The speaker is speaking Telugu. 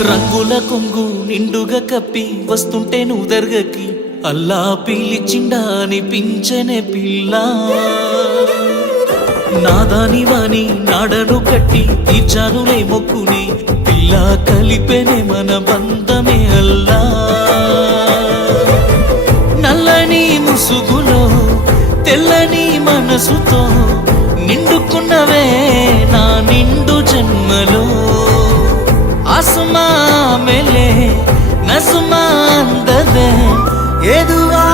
రంగుల కొంగు నిండుగా కప్పి వస్తుంటే నువ్వు దర్గకి అల్లా పిలిచిండా అనిపించనే పిల్ల నాదాని వాని నాడను కట్టి తీర్చానులే మొక్కుని పిల్ల కలిపెనే మన బంధమే అల్లా నల్లని ముసుగులో తెల్లని మనసుతో నిండుకున్నవే నా నిండు జన్మలో ఆసుమా మేలే నసుమా అందదే ఏదువా